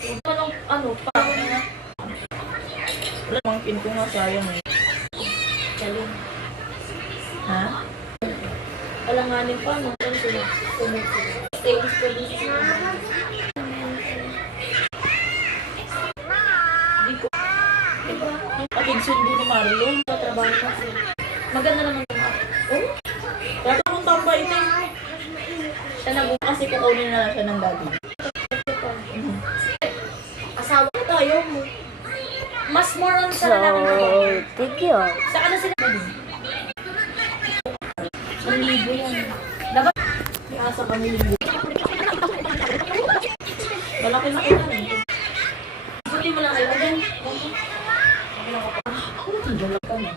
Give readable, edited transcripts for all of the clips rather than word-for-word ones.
Ano, parang nga. Wala, mangkin ko nga sayang eh. Galing. Ha? Alanganin pa, no? Ano sila? Stains ko din siya. Hindi ko. Diba? Yung sundo ni Marlon, katrabaho ko. Maganda naman yung oh? Kaya akong tambay na. Siya nag- kasi kukunin na lang siya ng daddy. Asawa ko tayo mo. Mas more on sa lalaki ko. Thank you. Sa ano sila? Ang libo yan. Dapat iasa kami libo. Malaki na kita rin. Buti mo lang kayo. Okay. Okay lang ako pa. Ako na tigil lang kami.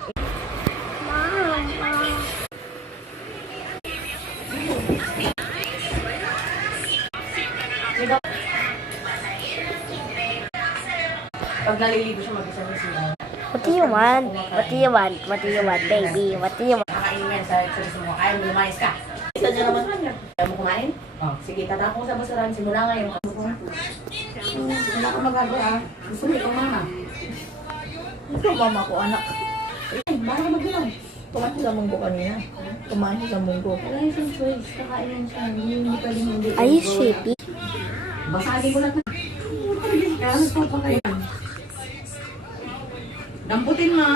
Pag naliligo siya mag-isa na siya. What do you want? What do you want? What do you want, baby? What do you want? Kakainin yan sa gusto mo. Ayaw mo lumayas ka. Isa niya naman kanya. Ayaw mo kumain? Oh, sige, tatapong sa basurahan. Simula ngayon. Wala ka magagawa. Gusto mo ikaw mama. Ito mama ko, anak. Ay, baka mag-inom. Kumain siya sa munggo kanina. Kumain siya sa munggo. Wala yung choice. Kakainin siya. Hindi pwedeng hindi. Are you sleepy? Basagin ko lang na. Kaya ano pa kayo? Damputin mo.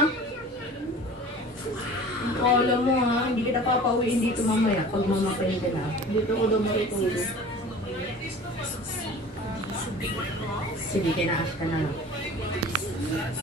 Akala mo ha, hindi kita papauwiin dito mamaya pag mamapain ka na. Dito ko daw matutulog. Sige, kinaas ka na.